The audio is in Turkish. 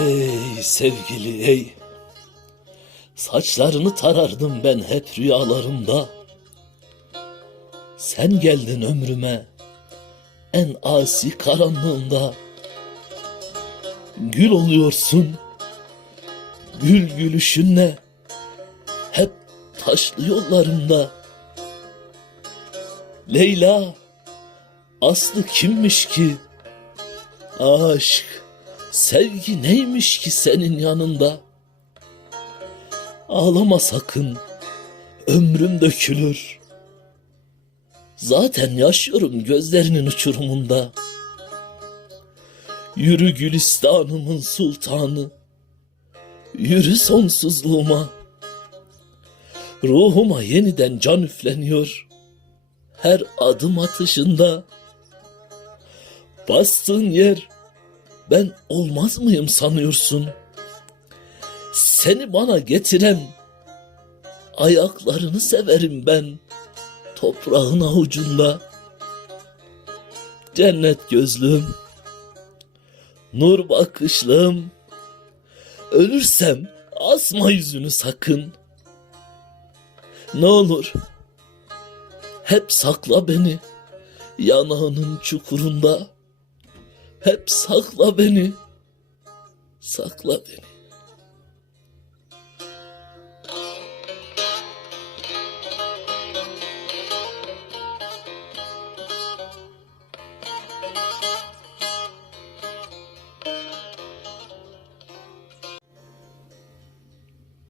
Ey sevgili ey. Saçlarını tarardım ben hep rüyalarımda. Sen geldin ömrüme En asi karanlığında. Gül oluyorsun Gül gülüşünle Hep taşlı yollarımda. Leyla Aslı kimmiş ki? Aşk Sevgi neymiş ki senin yanında? Ağlama sakın, ömrüm dökülür. Zaten yaşıyorum gözlerinin uçurumunda. Yürü Gülistan'ımın sultanı, yürü sonsuzluğuma. Ruhuma yeniden can üfleniyor, her adım atışında. Bastığın yer ben olmaz mıyım sanıyorsun? Seni bana getiren ayaklarını severim ben toprağın avucunda. Cennet gözlüm, nur bakışlım, ölürsem asma yüzünü sakın. Ne olur hep sakla beni yanağının çukurunda. Hep sakla beni. Sakla beni.